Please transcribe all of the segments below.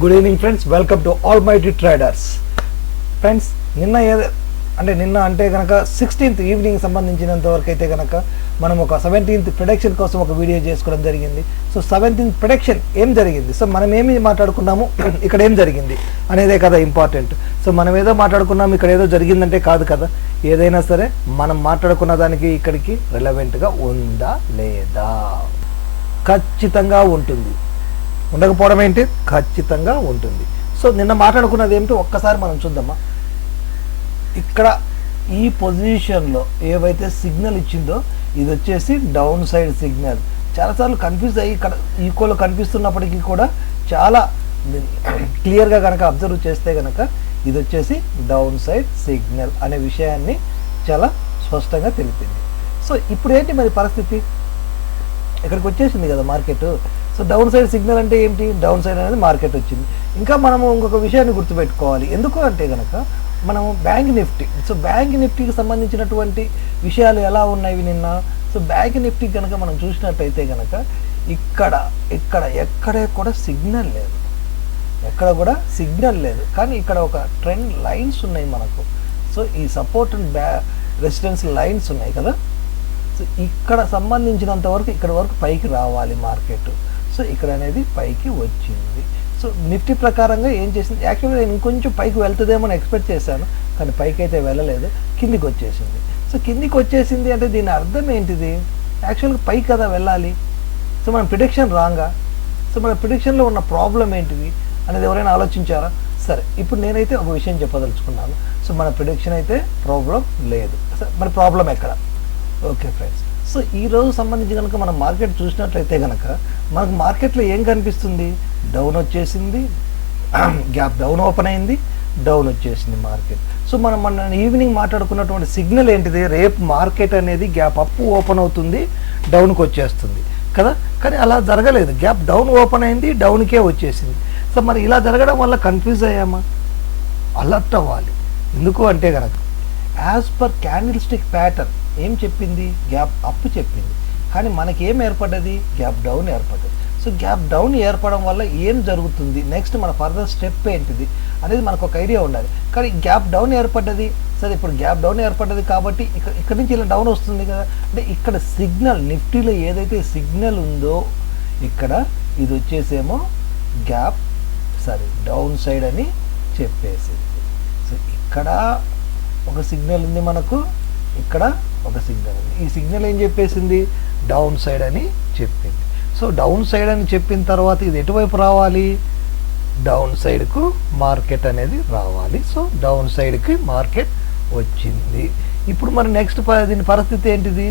Good evening friends, welcome to all mighty traders. Friends, నిన్న అంటే కనుక 16th ఈవినింగ్ సంబంధించినంత వరకు అయితే కనుక మనం ఒక 17th ప్రొడక్షన్ కోసం ఒక వీడియో చేసుకోవడం జరిగింది. సో 17th ప్రొడక్షన్ ఏం జరిగింది, సో మనం ఏమి మాట్లాడుకున్నాము, ఇక్కడ ఏం జరిగింది అనేదే కదా ఇంపార్టెంట్. సో మనం ఏదో మాట్లాడుకున్నాము, ఇక్కడ ఏదో జరిగిందంటే కాదు కదా. ఏదైనా సరే మనం మాట్లాడుకున్న దానికి ఇక్కడికి రిలవెంట్గా ఉందా లేదా, ఖచ్చితంగా ఉంటుంది. ఉండకపోవడం ఏంటి, ఖచ్చితంగా ఉంటుంది. సో నిన్న మాట్లాడుకున్నది ఏమిటో ఒక్కసారి మనం చూద్దామా. ఇక్కడ ఈ పొజిషన్లో ఏవైతే సిగ్నల్ ఇచ్చిందో ఇది వచ్చేసి డౌన్ సైడ్ సిగ్నల్. చాలాసార్లు కన్ఫ్యూజ్ అయ్యి ఇక్కడ ఈక్వల్ కనిపిస్తున్నప్పటికీ కూడా చాలా క్లియర్గా కనుక అబ్జర్వ్ చేస్తే కనుక ఇది వచ్చేసి డౌన్ సైడ్ సిగ్నల్ అనే విషయాన్ని చాలా స్పష్టంగా తెలిపింది. సో ఇప్పుడు ఏంటి మరి పరిస్థితి, ఇక్కడికి వచ్చేసింది కదా market. So down side signal అంటే ఏంటి, డౌన్ సైడ్ అనేది మార్కెట్ వచ్చింది. ఇంకా మనము ఇంకొక విషయాన్ని గుర్తుపెట్టుకోవాలి. ఎందుకు అంటే కనుక మనము బ్యాంక్ నిఫ్టీ, సో బ్యాంక్ నిఫ్టీకి సంబంధించినటువంటి విషయాలు ఎలా ఉన్నాయి నిన్న. సో బ్యాంక్ నిఫ్టీ కనుక మనం చూసినట్టయితే కనుక ఎక్కడే కూడా సిగ్నల్ లేదు, ఎక్కడ కూడా సిగ్నల్ లేదు. కానీ ఇక్కడ ఒక ట్రెండ్ లైన్స్ ఉన్నాయి మనకు. సో ఈ సపోర్ట్ అండ్ రెసిస్టెన్స్ లైన్స్ ఉన్నాయి కదా. సో ఇక్కడ సంబంధించినంత వరకు ఇక్కడ వరకు పైకి రావాలి మార్కెట్. సో ఇక్కడ అనేది పైకి వచ్చింది. సో నిఫ్టీ ప్రకారంగా ఏం చేసింది, యాక్చువల్గా నేను ఇంకొంచెం పైకి వెళ్తుందేమో అని ఎక్స్పెక్ట్ చేశాను, కానీ పైకి అయితే వెళ్ళలేదు, కిందికి వచ్చేసింది. సో కిందికి వచ్చేసింది అంటే దీని అర్థం ఏంటిది, యాక్చువల్గా పైకి కదా వెళ్ళాలి. సో మన ప్రిడిక్షన్ రాంగా, సో మన ప్రిడిక్షన్లో ఉన్న ప్రాబ్లం ఏంటిది అనేది ఎవరైనా ఆలోచించారా? సరే, ఇప్పుడు నేనైతే ఒక విషయం చెప్పదలుచుకున్నాను. సో మన ప్రిడిక్షన్ అయితే ప్రాబ్లం లేదు, మరి ప్రాబ్లం ఎక్కడ? ఓకే ఫ్రెండ్స్, సో ఈరోజు సంబంధించి కనుక మనం మార్కెట్ చూసినట్లయితే కనుక మనకు మార్కెట్లో ఏం కనిపిస్తుంది, డౌన్ వచ్చేసింది, గ్యాప్ డౌన్ ఓపెన్ అయింది, డౌన్ వచ్చేసింది మార్కెట్. సో మనం మన ఈవినింగ్ మాట్లాడుకున్నటువంటి సిగ్నల్ ఏంటిది, రేపు మార్కెట్ అనేది గ్యాప్ అప్ ఓపెన్ అవుతుంది, డౌన్కి వచ్చేస్తుంది కదా. కానీ అలా జరగలేదు, గ్యాప్ డౌన్ ఓపెన్ అయింది, డౌన్కే వచ్చేసింది. సో మరి ఇలా జరగడం వల్ల కన్ఫ్యూజ్ అయ్యామా? అలర్ట్ అవ్వాలి. ఎందుకు అంటే కనుక as per candle stick pattern ఏం చెప్పింది, గ్యాప్ అప్ చెప్పింది. కానీ మనకి ఏం ఏర్పడ్డది, గ్యాప్ డౌన్ ఏర్పడ్డది. సో గ్యాప్ డౌన్ ఏర్పడడం వల్ల ఏం జరుగుతుంది, నెక్స్ట్ మన ఫర్దర్ స్టెప్ ఏంటిది అనేది మనకు ఒక ఐడియా ఉండాలి. కానీ గ్యాప్ డౌన్ ఏర్పడ్డది, సరే ఇప్పుడు గ్యాప్ డౌన్ ఏర్పడ్డది కాబట్టి ఇక్కడ నుంచి ఇలా డౌన్ వస్తుంది కదా. అంటే ఇక్కడ సిగ్నల్ నిఫ్టీలో ఏదైతే సిగ్నల్ ఉందో ఇక్కడ ఇది వచ్చేసేమో గ్యాప్ డౌన్ సైడ్ అని చెప్పేసింది. సో ఇక్కడ ఒక సిగ్నల్ ఉంది మనకు, ఇక్కడ ఒక సిగ్నల్ ఉంది. ఈ సిగ్నల్ ఏం చెప్పేసింది, డౌన్ సైడ్ అని చెప్పింది. సో డౌన్ సైడ్ అని చెప్పిన తర్వాత ఇది ఎటువైపు రావాలి, డౌన్ సైడ్కు మార్కెట్ అనేది రావాలి. సో డౌన్ సైడ్కి మార్కెట్ వచ్చింది. ఇప్పుడు మరి నెక్స్ట్ దీని పరిస్థితి ఏంటిది,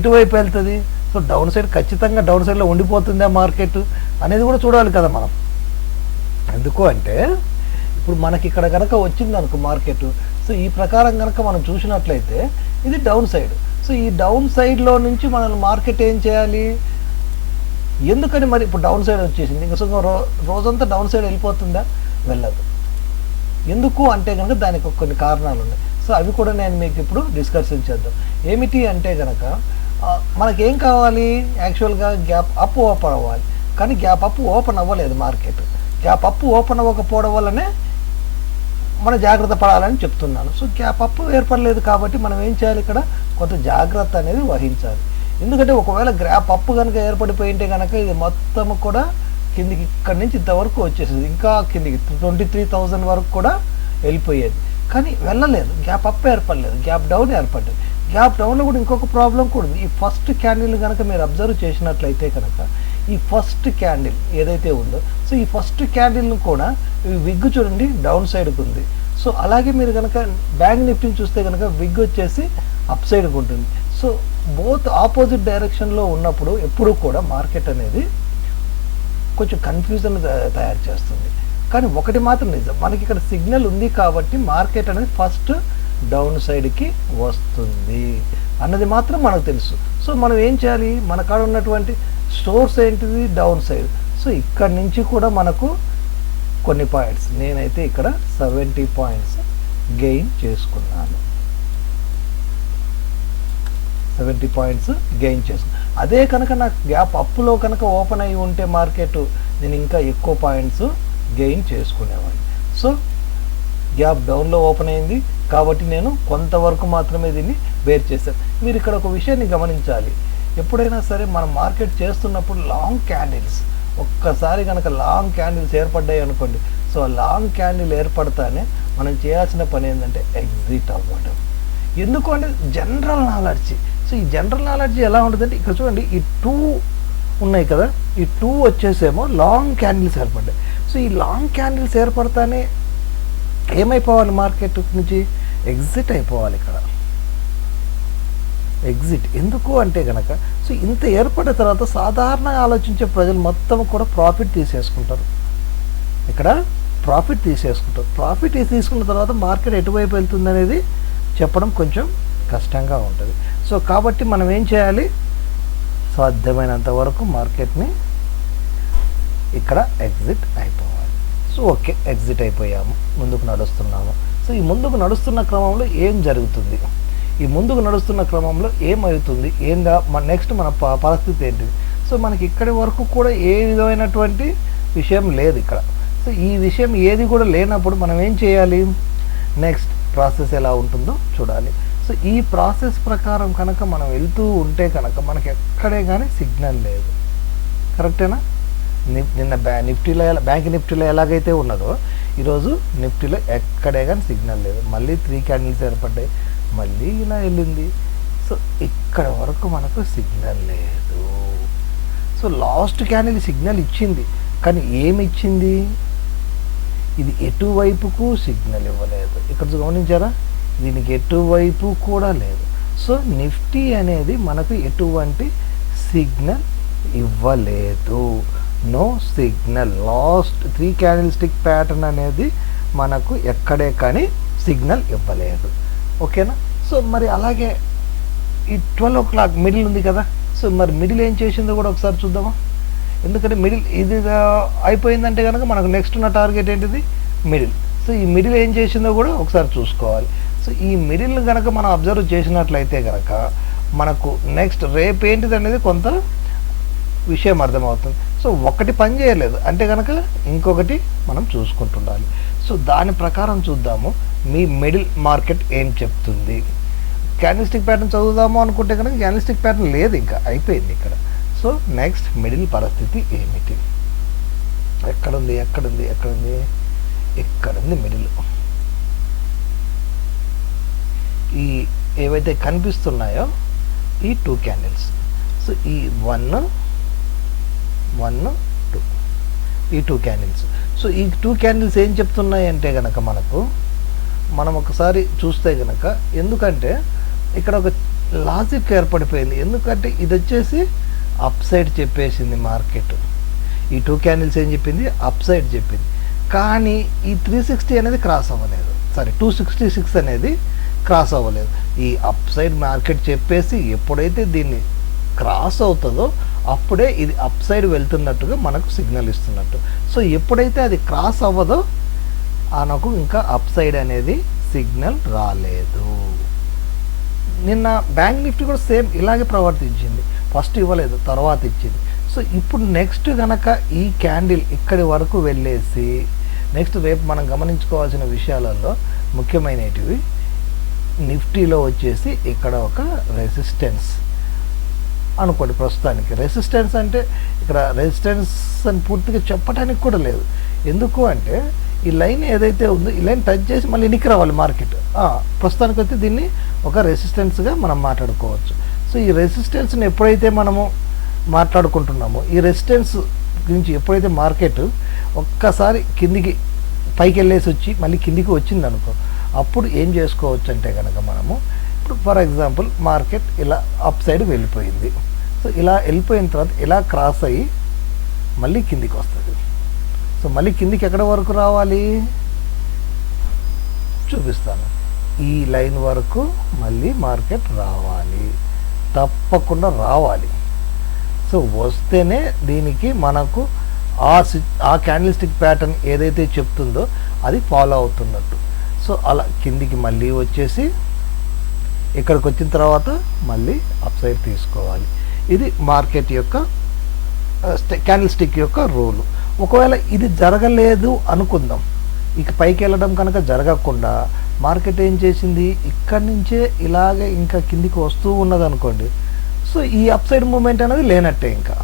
ఎటువైపు వెళ్తుంది? సో డౌన్ సైడ్ ఖచ్చితంగా డౌన్ సైడ్లో ఉండిపోతుందా మార్కెట్ అనేది కూడా చూడాలి కదా మనం. ఎందుకు అంటే ఇప్పుడు మనకి ఇక్కడ కనుక వచ్చింది అనుకో మార్కెట్, సో ఈ ప్రకారం కనుక మనం చూసినట్లయితే ఇది డౌన్ సైడ్. సో ఈ డౌన్ సైడ్లో నుంచి మనం మార్కెట్ ఏం చేయాలి, ఎందుకని మరి ఇప్పుడు డౌన్ సైడ్ వచ్చేసింది, ఇంకా రోజంతా డౌన్ సైడ్ వెళ్ళిపోతుందా, వెళ్ళదు. ఎందుకు అంటే కనుక దానికి కొన్ని కారణాలు ఉన్నాయి. సో అవి కూడా నేను మీకు ఇప్పుడు డిస్కషన్ చేద్దాం. ఏమిటి అంటే కనుక మనకేం కావాలి, యాక్చువల్గా గ్యాప్ అప్ ఓపెన్ అవ్వాలి. కానీ గ్యాప్ అప్ ఓపెన్ అవ్వలేదు మార్కెట్. గ్యాప్ అప్ ఓపెన్ అవ్వకపోవడం వల్లనే మనం జాగ్రత్త పడాలని చెప్తున్నాను. సో గ్యాప్ అప్ ఏర్పడలేదు కాబట్టి మనం ఏం చేయాలి, ఇక్కడ కొంత జాగ్రత్త అనేది వహించాలి. ఎందుకంటే ఒకవేళ గ్యాప్ అప్ కనుక ఏర్పడిపోయింటే కనుక ఇది మొత్తం కూడా కిందికి ఇక్కడి నుంచి ఇంతవరకు వచ్చేసేది, ఇంకా కిందికి 23,000 వరకు కూడా వెళ్ళిపోయేది. కానీ వెళ్ళలేదు, గ్యాప్ అప్ ఏర్పడలేదు, గ్యాప్ డౌన్ ఏర్పడ్డది. గ్యాప్ డౌన్లో కూడా ఇంకొక ప్రాబ్లం కూడా ఉంది. ఈ ఫస్ట్ క్యాండిల్ కనుక మీరు అబ్జర్వ్ చేసినట్లయితే కనుక ఈ ఫస్ట్ క్యాండిల్ ఏదైతే ఉందో, సో ఈ ఫస్ట్ క్యాండిల్ను కూడా విగ్ చూడండి డౌన్ సైడ్కి ఉంది. సో అలాగే మీరు కనుక బ్యాంక్ నిఫ్టీని చూస్తే కనుక విగ్ వచ్చేసి అప్ సైడ్కి ఉంటుంది. సో బోత్ ఆపోజిట్ డైరెక్షన్లో ఉన్నప్పుడు ఎప్పుడూ కూడా మార్కెట్ అనేది కొంచెం కన్ఫ్యూజన్ తయారు చేస్తుంది. కానీ ఒకటి మాత్రం నిజం, మనకి ఇక్కడ సిగ్నల్ ఉంది కాబట్టి మార్కెట్ అనేది ఫస్ట్ డౌన్ సైడ్కి వస్తుంది అన్నది మాత్రం మనకు తెలుసు. సో మనం ఏం చేయాలి, మన కాడ ఉన్నటువంటి సోర్స్ ఏంటిది, డౌన్ సైడ్. సో ఇక్కడ నుంచి కూడా మనకు కొన్ని పాయింట్స్, నేనైతే ఇక్కడ 70 పాయింట్స్ గెయిన్ చేసుకున్నాను, 70 పాయింట్స్ గెయిన్ చేసుకున్నాను. అదే కనుక నాకు గ్యాప్ అప్పులో కనుక ఓపెన్ అయ్యి ఉంటే మార్కెట్, నేను ఇంకా ఎక్కువ పాయింట్స్ గెయిన్ చేసుకునేవాడిని. సో గ్యాప్ డౌన్లో ఓపెన్ అయింది కాబట్టి నేను కొంతవరకు మాత్రమే దీన్ని బేర్ చేశాను. మీరు ఇక్కడ ఒక విషయాన్ని గమనించాలి, ఎప్పుడైనా సరే మనం మార్కెట్ చేస్తున్నప్పుడు లాంగ్ క్యాండిల్స్, ఒక్కసారి కనుక లాంగ్ క్యాండిల్స్ ఏర్పడ్డాయి అనుకోండి, సో లాంగ్ క్యాండిల్ ఏర్పడతానే మనం చేయాల్సిన పని ఏంటంటే ఎగ్జిట్ అవ్వడం. ఎందుకు అంటే జనరల్ నాలెడ్జ్. సో ఈ జనరల్ నాలెడ్జ్ ఎలా ఉంటుందంటే ఇక్కడ చూడండి, ఈ 2 ఉన్నాయి కదా, ఈ 2 వచ్చేసేమో లాంగ్ క్యాండిల్స్ ఏర్పడ్డాయి. సో ఈ లాంగ్ క్యాండిల్స్ ఏర్పడతానే ఏమైపోవాలి, మార్కెట్ నుంచి ఎగ్జిట్ అయిపోవాలి. ఇక్కడ ఎగ్జిట్ ఎందుకు అంటే కనుక, సో ఇంత ఏర్పడిన తర్వాత సాధారణంగా ఆలోచించే ప్రజలు మొత్తం కూడా ప్రాఫిట్ తీసేసుకుంటారు. ఇక్కడ ప్రాఫిట్ తీసేసుకుంటారు. ప్రాఫిట్ తీసుకున్న తర్వాత మార్కెట్ ఎటువైపు వెళ్తుంది అనేది చెప్పడం కొంచెం కష్టంగా ఉంటుంది. సో కాబట్టి మనం ఏం చేయాలి, సాధ్యమైనంత వరకు మార్కెట్ని ఇక్కడ ఎగ్జిట్ అయిపోవాలి. సో ఓకే, ఎగ్జిట్ అయిపోయాము, ముందుకు నడుస్తున్నాము. సో ఈ ముందుకు నడుస్తున్న క్రమంలో ఏం జరుగుతుంది, ఈ ముందుకు నడుస్తున్న క్రమంలో ఏమవుతుంది, ఏంగా మన నెక్స్ట్ మన పరిస్థితి ఏంటిది. సో మనకి ఇక్కడి వరకు కూడా ఏ విధమైనటువంటి విషయం లేదు ఇక్కడ. సో ఈ విషయం ఏది కూడా లేనప్పుడు మనం ఏం చేయాలి, నెక్స్ట్ ప్రాసెస్ ఎలా ఉంటుందో చూడాలి. సో ఈ ప్రాసెస్ ప్రకారం కనుక మనం వెళ్తూ ఉంటే కనుక మనకి ఎక్కడే కానీ సిగ్నల్ లేదు. కరెక్టేనా? నిన్న నిఫ్టీలో బ్యాంక్ నిఫ్టీలో ఎలాగైతే ఉన్నదో ఈరోజు నిఫ్టీలో ఎక్కడే కానీ సిగ్నల్ లేదు. మళ్ళీ 3 క్యాండిల్స్ ఏర్పడ్డాయి, మళ్ళీ ఇలా వెళ్ళింది. సో ఇక్కడ వరకు మనకు సిగ్నల్ లేదు. సో లాస్ట్ క్యాండిల్ సిగ్నల్ ఇచ్చింది, కానీ ఏమి ఇచ్చింది, ఇది ఎటువైపుకు సిగ్నల్ ఇవ్వలేదు. ఇక్కడ గమనించారా, దీనికి ఎటువైపు కూడా లేదు. సో నిఫ్టీ అనేది మనకు ఎటువంటి సిగ్నల్ ఇవ్వలేదు, no signal. Last 3 candle stick pattern అనేది మనకు ఎక్కడే కానీ సిగ్నల్ ఇవ్వలేదు. ఓకేనా? సో మరి అలాగే ఈ 12 o'clock మిడిల్ ఉంది కదా, సో మరి మిడిల్ ఏం చేసిందో కూడా ఒకసారి చూద్దామా. ఎందుకంటే మిడిల్ ఇది అయిపోయిందంటే కనుక మనకు నెక్స్ట్ ఉన్న టార్గెట్ ఏంటిది, మిడిల్. సో ఈ మిడిల్ ఏం చేసిందో కూడా ఒకసారి చూసుకోవాలి. సో ఈ మిడిల్ కనుక మనం అబ్జర్వ్ చేసినట్లయితే కనుక మనకు నెక్స్ట్ రేపు ఏంటిది అనేది కొంత విషయం అర్థమవుతుంది. సో ఒకటి పని చేయలేదు అంటే కనుక ఇంకొకటి మనం చూసుకుంటుండాలి. సో దాని ప్రకారం చూద్దాము మీ మిడిల్ మార్కెట్ ఏం చెప్తుంది. క్యాండిల్స్టిక్ ప్యాటర్న్ చదువుదాము అనుకుంటే కనుక క్యాండిల్స్టిక్ ప్యాటర్న్ లేదు, ఇంకా అయిపోయింది ఇక్కడ. సో నెక్స్ట్ మిడిల్ పరిస్థితి ఏమిటి, ఎక్కడుంది ఎక్కడుంది ఎక్కడుంది ఎక్కడుంది మిడిల్. ఈ ఏవైతే కనిపిస్తున్నాయో ఈ 2 క్యాండిల్స్, సో ఈ 1, 2 ఈ 2 క్యాండిల్స్. సో ఈ 2 క్యాండిల్స్ ఏం చెప్తున్నాయి అంటే కనుక మనం ఒకసారి చూస్తే కనుక, ఎందుకంటే ఇక్కడ ఒక లాజిక్ ఏర్పడిపోయింది. ఎందుకంటే ఇది వచ్చేసి అప్ సైడ్ చెప్పేసింది మార్కెట్. ఈ 2 క్యాండిల్స్ ఏం చెప్పింది, అప్ సైడ్ చెప్పింది. కానీ ఈ 360 అనేది క్రాస్ అవ్వలేదు, 266 అనేది క్రాస్ అవ్వలేదు. ఈ అప్ సైడ్ మార్కెట్ చెప్పేసి ఎప్పుడైతే దీన్ని క్రాస్ అవుతుందో అప్పుడే ఇది అప్ సైడ్ వెళ్తున్నట్టుగా మనకు సిగ్నల్ ఇస్తున్నట్టు. సో ఎప్పుడైతే అది క్రాస్ అవ్వదో నాకు ఇంకా అప్ సైడ్ అనేది సిగ్నల్ రాలేదు. నిన్న బ్యాంక్ నిఫ్టీ కూడా సేమ్ ఇలాగే ప్రవర్తించింది, ఫస్ట్ ఇవ్వలేదు తర్వాత ఇచ్చింది. సో ఇప్పుడు నెక్స్ట్ కనుక ఈ క్యాండిల్ ఇక్కడి వరకు వెళ్ళేసి నెక్స్ట్ రేపు మనం గమనించుకోవాల్సిన విషయాలలో ముఖ్యమైనటివి, నిఫ్టీలో వచ్చేసి ఇక్కడ ఒక రెసిస్టెన్స్ అనుకోండి. ప్రస్తుతానికి రెసిస్టెన్స్ అంటే ఇక్కడ రెసిస్టెన్స్ అని పూర్తిగా చెప్పడానికి కూడా లేదు. ఎందుకు అంటే ఈ లైన్ ఏదైతే ఉందో ఈ లైన్ టచ్ చేసి మళ్ళీ ఎనికి రావాలి మార్కెట్. ప్రస్తుతానికి అయితే దీన్ని ఒక రెసిస్టెన్స్గా మనం మాట్లాడుకోవచ్చు. సో ఈ రెసిస్టెన్స్ని ఎప్పుడైతే మనము మాట్లాడుకుంటున్నామో, ఈ రెసిస్టెన్స్ గురించి ఎప్పుడైతే మార్కెట్ ఒక్కసారి కిందికి పైకి వెళ్ళేసి వచ్చి మళ్ళీ కిందికి వచ్చింది అనుకో, అప్పుడు ఏం చేసుకోవచ్చు అంటే కనుక మనము ఇప్పుడు ఫర్ ఎగ్జాంపుల్ మార్కెట్ ఇలా అప్ సైడ్ వెళ్ళిపోయింది. సో ఇలా వెళ్ళిపోయిన తర్వాత ఇలా క్రాస్ అయ్యి మళ్ళీ కిందికి వస్తుంది. సో మళ్ళీ కిందికి ఎక్కడ వరకు రావాలి చూపిస్తాను. ఈ లైన్ వరకు మళ్ళీ మార్కెట్ రావాలి, తప్పకుండా రావాలి. సో వస్తేనే దీనికి మనకు ఆ క్యాండిల్ స్టిక్ ప్యాటర్న్ ఏదైతే చెప్తుందో అది ఫాలో అవుతున్నట్టు. సో అలా కిందికి మళ్ళీ వచ్చేసి ఇక్కడికి వచ్చిన తర్వాత మళ్ళీ అప్ సైడ్ తీసుకోవాలి. ఇది మార్కెట్ యొక్క క్యాండిల్ స్టిక్ యొక్క రూలు. ఒకవేళ ఇది జరగలేదు అనుకుందాం, ఇక పైకి వెళ్ళడం కనుక జరగకుండా మార్కెట్ ఏం చేసింది, ఇక్కడి నుంచే ఇలాగే ఇంకా కిందికి వస్తూ ఉన్నది అనుకోండి. సో ఈ అప్ సైడ్ మూమెంట్ అనేది లేనట్టే. ఇంకా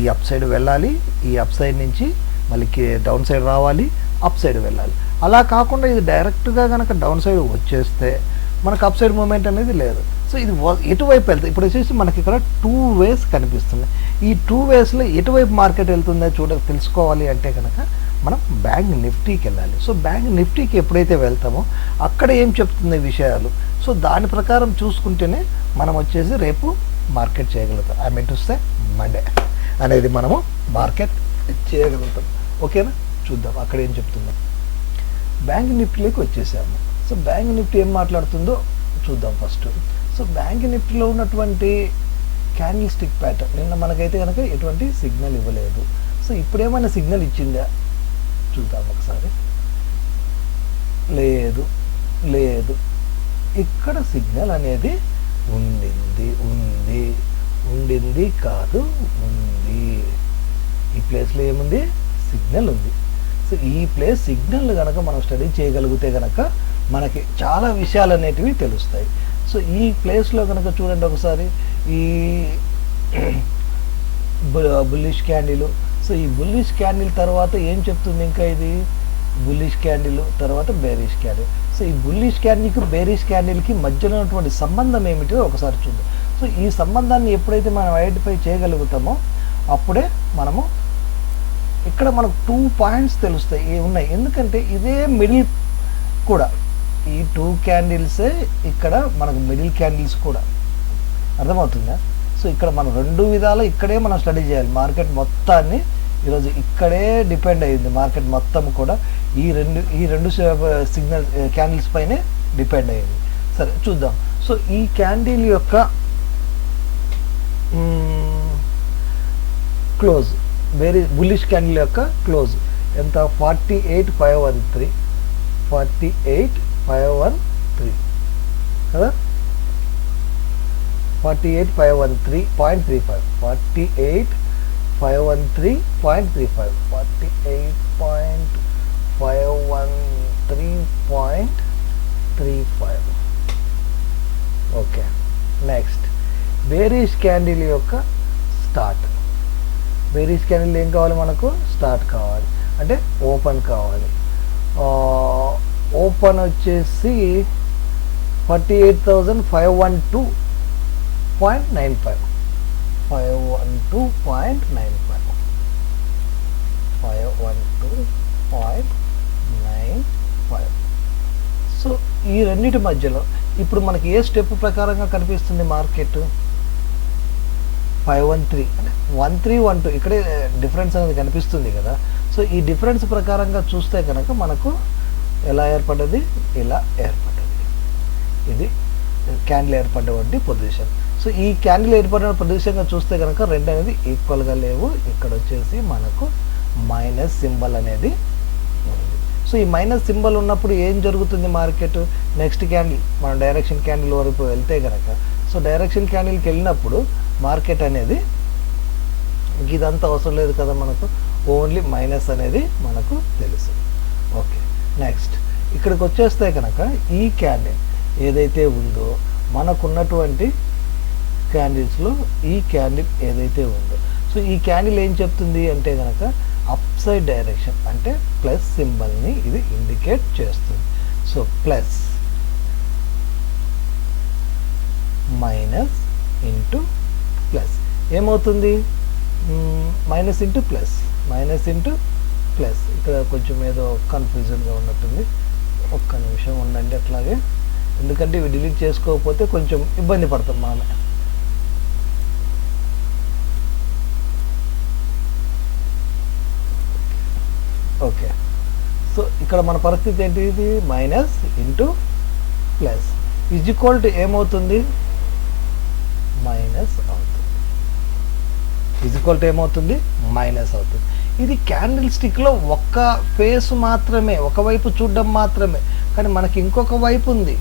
ఈ అప్ సైడ్ వెళ్ళాలి, ఈ అప్ సైడ్ నుంచి మళ్ళీ డౌన్ సైడ్ రావాలి, అప్ సైడ్ వెళ్ళాలి. అలా కాకుండా ఇది డైరెక్ట్గా కనుక డౌన్ సైడ్ వచ్చేస్తే మనకు అప్ సైడ్ మూమెంట్ అనేది లేదు. సో ఇది ఎటువైపు వెళ్తుంది, ఇప్పుడు వచ్చేసి మనకి ఇక్కడ 2 వేస్ కనిపిస్తున్నాయి. ఈ 2 వేస్లో ఎటువైపు మార్కెట్ వెళ్తుందో తెలుసుకోవాలి అంటే కనుక మనం బ్యాంక్ నిఫ్టీకి వెళ్ళాలి. సో బ్యాంక్ నిఫ్టీకి ఎప్పుడైతే వెళ్తామో అక్కడ ఏం చెప్తుంది విషయాలు, సో దాని ప్రకారం చూసుకుంటేనే మనం వచ్చేసి రేపు మార్కెట్ చేయగలుగుతాం. I mean to say Monday అనేది మనము మార్కెట్ చేయగలుగుతాం. ఓకేనా, చూద్దాం అక్కడ ఏం చెప్తుందో. బ్యాంక్ నిఫ్టీలోకి వచ్చేసాము. సో బ్యాంక్ నిఫ్టీ ఏం మాట్లాడుతుందో చూద్దాం ఫస్ట్. సో బ్యాంక్ నిఫ్టీలో ఉన్నటువంటి క్యాండిల్ స్టిక్ ప్యాటర్న్ నిన్న మనకైతే కనుక ఎటువంటి సిగ్నల్ ఇవ్వలేదు. సో ఇప్పుడు ఏమైనా సిగ్నల్ ఇచ్చిందా చూద్దాం ఒకసారి. లేదు లేదు, ఇక్కడ సిగ్నల్ అనేది ఉండింది కాదు, ఉంది. ఈ ప్లేస్లో ఏముంది, సిగ్నల్ ఉంది. సో ఈ ప్లేస్ సిగ్నల్ కనుక మనం స్టడీ చేయగలిగితే కనుక మనకి చాలా విషయాలు అనేటివి తెలుస్తాయి. సో ఈ ప్లేస్లో కనుక చూడండి ఒకసారి, ఈ బుల్లిష్ క్యాండిల్. సో ఈ బుల్లిష్ క్యాండిల్ తర్వాత ఏం చెప్తుంది, ఇంకా ఇది బుల్లిష్ క్యాండిల్ తర్వాత బేరిష్ క్యాండిల్. సో ఈ బుల్లిష్ క్యాండిల్కి బేరిష్ క్యాండిల్కి మధ్యలో ఉన్నటువంటి సంబంధం ఏమిటో ఒకసారి చూద్దాం. సో ఈ సంబంధాన్ని ఎప్పుడైతే మనం ఐడెంటిఫై చేయగలుగుతామో అప్పుడే మనము ఇక్కడ మనకు 2 పాయింట్స్ తెలుస్తాయి ఉన్నాయి. ఎందుకంటే ఇదే మిడిల్ కూడా, ఈ 2 క్యాండిల్సే ఇక్కడ మనకు మిడిల్ క్యాండిల్స్ కూడా, అర్థమవుతుందా? సో ఇక్కడ మనం 2 విధాలు ఇక్కడే మనం స్టడీ చేయాలి. మార్కెట్ మొత్తాన్ని ఈరోజు ఇక్కడే డిపెండ్ అయ్యింది. మార్కెట్ మొత్తం కూడా ఈ రెండు సిగ్నల్ క్యాండిల్స్ పైనే డిపెండ్ అయ్యింది. సరే చూద్దాం. సో ఈ క్యాండిల్ యొక్క క్లోజ్, వేరే బుల్లిష్ క్యాండిల్ యొక్క క్లోజ్ ఎంత, 48,513 48,513 కదా, 48,513.35 48,513.35 48,513.35. ఓకే, నెక్స్ట్ బేరిష్ క్యాండిల్ యొక్క స్టార్ట్. బేరిష్ క్యాండిల్ ఏం కావాలి మనకు, స్టార్ట్ కావాలి, అంటే ఓపెన్ కావాలి. ఓపెన్ వచ్చేసి 48,512.95 512.95. సో ఈ రెండింటి మధ్యలో ఇప్పుడు మనకి ఏ స్టెప్ ప్రకారంగా కనిపిస్తుంది మార్కెట్, 513 అంటే 1312 ఇక్కడే డిఫరెన్స్ అనేది కనిపిస్తుంది కదా. సో ఈ డిఫరెన్స్ ప్రకారంగా చూస్తే కనుక మనకు ఎలా ఏర్పడ్డది, ఇలా ఏర్పడ్డది. ఇది క్యాండిల్ ఏర్పడ్డటువంటి పొజిషన్. సో ఈ క్యాండిల్ ఏర్పడిన పొజిషన్గా చూస్తే కనుక రెండు అనేది ఈక్వల్గా లేవు. ఇక్కడ వచ్చేసి మనకు మైనస్ సింబల్ అనేది ఉంది. సో ఈ మైనస్ సింబల్ ఉన్నప్పుడు ఏం జరుగుతుంది, మార్కెట్ నెక్స్ట్ క్యాండిల్ మనం డైరెక్షన్ క్యాండిల్ వరకు వెళ్తే కనుక, సో డైరెక్షన్ క్యాండిల్కి వెళ్ళినప్పుడు మార్కెట్ అనేది ఇదంతా అవసరం లేదు కదా మనకు, ఓన్లీ మైనస్ అనేది మనకు తెలుసు. ఓకే, నెక్స్ట్ ఇక్కడికి వచ్చేస్తే కనుక ఈ క్యాండిల్ ఏదైతే ఉందో మనకున్నటువంటి క్యాండిల్స్లో ఈ క్యాండిల్ ఏదైతే ఉందో, సో ఈ క్యాండిల్ ఏం చెప్తుంది అంటే కనుక అప్ సైడ్ డైరెక్షన్, అంటే ప్లస్ సింబల్ని ఇది ఇండికేట్ చేస్తుంది. So plus minus into plus ఏమవుతుంది, minus into plus, minus into plus. ఇక్కడ కొంచెం ఏదో కన్ఫ్యూజన్గా ఉన్నట్టుంది, ఒక్క నిమిషం ఉండండి అట్లాగే, ఎందుకంటే ఇవి డిలీట్ చేసుకోకపోతే కొంచెం ఇబ్బంది పడతాం మనమే. ఓకే, సో ఇక్కడ మన పరిస్థితి ఏంటి, ఇది minus into plus is equal to ఏమవుతుంది, మైనస్ అవుతుంది. ఈజ్ ఈక్వల్ టు ఏమవుతుంది, మైనస్ అవుతుంది. ఇది క్యాండిల్ స్టిక్లో ఒక్క ఫేస్ మాత్రమే, ఒకవైపు చూడడం మాత్రమే, కానీ మనకి ఇంకొక వైపు ఉంది.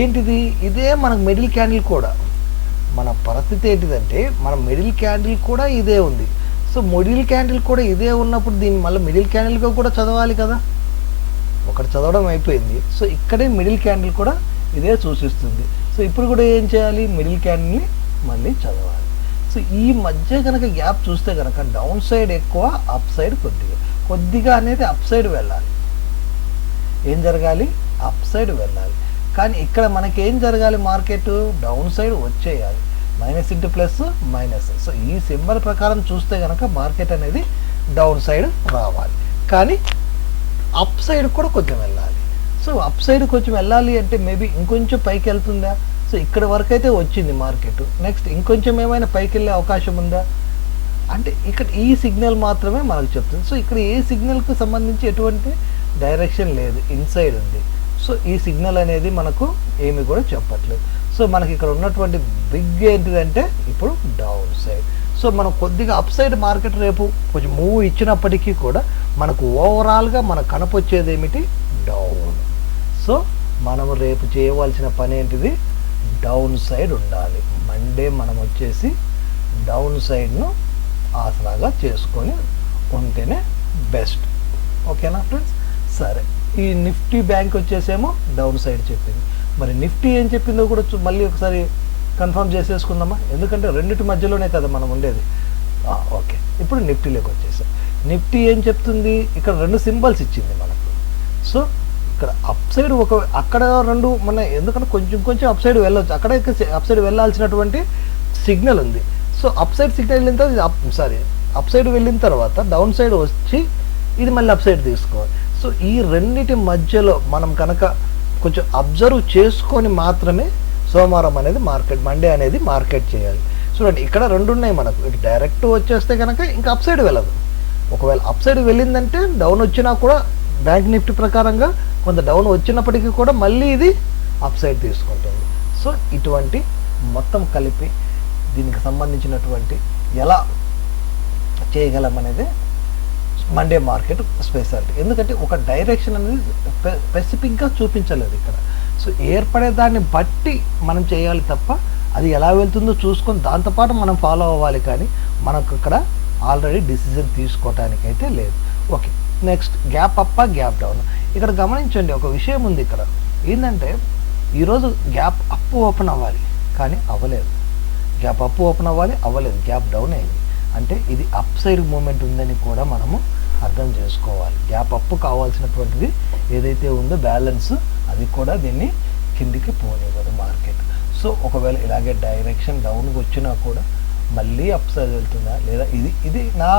ఏంటిది, ఇదే మనకు మిడిల్ క్యాండిల్ కూడా. మన పరిస్థితి ఏంటిదంటే మన మిడిల్ క్యాండిల్ కూడా ఇదే ఉంది. సో మిడిల్ క్యాండిల్ కూడా ఇదే ఉన్నప్పుడు దీన్ని మళ్ళీ మిడిల్ క్యాండిల్గా కూడా చదవాలి కదా, ఒకటి చదవడం అయిపోయింది. సో ఇక్కడే మిడిల్ క్యాండిల్ కూడా ఇదే సూచిస్తుంది. సో ఇప్పుడు కూడా ఏం చేయాలి, మిడిల్ క్యాండిల్ని మళ్ళీ చదవాలి. సో ఈ మధ్య కనుక గ్యాప్ చూస్తే కనుక డౌన్ సైడ్ ఎక్కువ, అప్ సైడ్ కొద్దిగా అనేది అప్ సైడ్ వెళ్ళాలి. ఏం జరగాలి, అప్ సైడ్ వెళ్ళాలి. కానీ ఇక్కడ మనకి ఏం జరగాలి, మార్కెట్ డౌన్ సైడ్ వచ్చేయాలి, minus into plus minus. So ఈ సింబల్ ప్రకారం చూస్తే కనుక మార్కెట్ అనేది డౌన్ సైడ్ రావాలి, కానీ అప్ సైడ్ కూడా కొంచెం వెళ్ళాలి. సో అప్ సైడ్ కొంచెం వెళ్ళాలి అంటే మేబీ ఇంకొంచెం పైకి వెళ్తుందా. సో ఇక్కడ వరకు అయితే వచ్చింది మార్కెట్, నెక్స్ట్ ఇంకొంచెం ఏమైనా పైకి వెళ్ళే అవకాశం ఉందా అంటే ఇక్కడ ఈ సిగ్నల్ మాత్రమే మనకు చెప్తుంది. సో ఇక్కడ ఏ సిగ్నల్కి సంబంధించి ఎటువంటి డైరెక్షన్ లేదు, ఇన్సైడ్ ఉంది. సో ఈ సిగ్నల్ అనేది మనకు ఏమి కూడా చెప్పట్లేదు. సో మనకి ఇక్కడ ఉన్నటువంటి బిగ్ ఏంటిదంటే ఇప్పుడు డౌన్ సైడ్. సో మనం కొద్దిగా అప్ సైడ్ మార్కెట్ రేపు కొంచెం మూవ్ ఇచ్చినప్పటికీ కూడా మనకు ఓవరాల్గా మనకు కనపొచ్చేది ఏమిటి, డౌన్. సో మనం రేపు చేయవలసిన పని ఏంటిది, డౌన్ సైడ్ ఉండాలి. మండే మనం వచ్చేసి డౌన్ సైడ్ను ఆసరాగా చేసుకొని ఉంటేనే బెస్ట్. ఓకేనా ఫ్రెండ్స్? సరే, ఈ నిఫ్టీ బ్యాంక్ వచ్చేసేమో డౌన్ సైడ్ చెప్పింది. మరి నిఫ్టీ ఏం చెప్పిందో కూడా మళ్ళీ ఒకసారి కన్ఫర్మ్ చేసేసుకుందామా, ఎందుకంటే రెండింటి మధ్యలోనే కదా మనం ఉండేది. ఓకే, ఇప్పుడు నిఫ్టీలోకి వచ్చేసాం. నిఫ్టీ ఏం చెప్తుంది, ఇక్కడ రెండు సింబల్స్ ఇచ్చింది మనకు. సో ఇక్కడ అప్ సైడ్ అక్కడ రెండు మన ఎందుకంటే కొంచెం అప్ సైడ్ వెళ్ళొచ్చు, అక్కడ అప్ సైడ్ వెళ్ళాల్సినటువంటి సిగ్నల్ ఉంది. సో అప్ సైడ్ సిగ్నల్ వెళ్ళిన తర్వాత అప్ సైడ్ వెళ్ళిన తర్వాత డౌన్ సైడ్ వచ్చి ఇది మళ్ళీ అప్ సైడ్ తీసుకోవాలి. సో ఈ రెండింటి మధ్యలో మనం కనుక కొంచెం అబ్జర్వ్ చేసుకొని మాత్రమే సోమవారం అనేది మండే అనేది మార్కెట్ చేయాలి. చూడండి, ఇక్కడ రెండు ఉన్నాయి మనకు. ఇటు డైరెక్ట్ వచ్చేస్తే కనుక ఇంకా అప్ సైడ్ వెళ్ళదు. ఒకవేళ అప్ సైడ్ వెళ్ళిందంటే డౌన్ వచ్చినా కూడా బ్యాంక్ నిఫ్టీ ప్రకారంగా కొంత డౌన్ వచ్చినప్పటికీ కూడా మళ్ళీ ఇది అప్ సైడ్ తీసుకుంటుంది. సో ఇటువంటి మొత్తం కలిపి దీనికి సంబంధించినటువంటి ఎలా చేయగలం అనేది మండే మార్కెట్ స్పెషాలిటీ. ఎందుకంటే ఒక డైరెక్షన్ అనేది స్పెసిఫిక్గా చూపించలేదు ఇక్కడ. సో ఏర్పడే దాన్ని బట్టి మనం చేయాలి తప్ప అది ఎలా వెళ్తుందో చూసుకొని దాంతోపాటు మనం ఫాలో అవ్వాలి, కానీ మనకు ఇక్కడ ఆల్రెడీ డిసిజన్ తీసుకోవటానికి అయితే లేదు. Okay, next gap up, gap down. ఇక్కడ గమనించండి, ఒక విషయం ఉంది ఇక్కడ. ఏంటంటే ఈరోజు గ్యాప్ అప్ ఓపెన్ అవ్వాలి కానీ అవ్వలేదు, గ్యాప్ అప్ ఓపెన్ అవ్వలేదు, గ్యాప్ డౌన్ అయింది. అంటే ఇది అప్ సైడ్ మూమెంట్ ఉందని కూడా మనము అర్థం చేసుకోవాలి. గ్యాప్ అప్ కావాల్సినటువంటిది ఏదైతే ఉందో బ్యాలెన్స్, అది కూడా దీన్ని కిందికి పోనివ్వదు మార్కెట్. సో ఒకవేళ ఇలాగే డైరెక్షన్ డౌన్కి వచ్చినా కూడా మళ్ళీ అప్ సైడ్ వెళ్తుందా లేదా, ఇది నా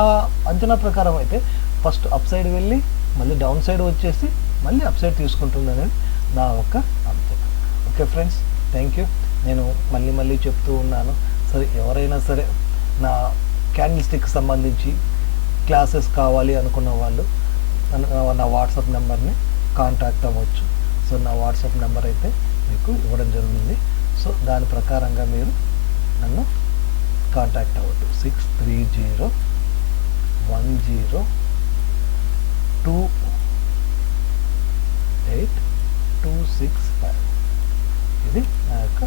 అంచనా ప్రకారం అయితే ఫస్ట్ అప్ సైడ్ వెళ్ళి మళ్ళీ డౌన్ సైడ్ వచ్చేసి మళ్ళీ అప్ సైడ్ తీసుకుంటుందనేది నా ఒక అంచనా. Okay friends, thank you. నేను మళ్ళీ చెప్తూ ఉన్నాను, సరే ఎవరైనా సరే నా క్యాండిల్ స్టిక్ సంబంధించి క్లాసెస్ కావాలి అనుకున్న వాళ్ళు నా వాట్సాప్ నెంబర్ని కాంటాక్ట్ అవ్వచ్చు. సో నా వాట్సాప్ నెంబర్ అయితే మీకు ఇవ్వడం జరిగింది. సో దాని ప్రకారంగా మీరు నన్ను కాంటాక్ట్ అవ్వద్దు. 6301028265 ఇది నా యొక్క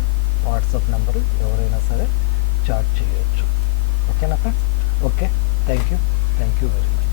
వాట్సాప్ నెంబరు. ఎవరైనా సరే చాట్ చేయొచ్చు. ఓకేనా friends? Okay, thank you very much.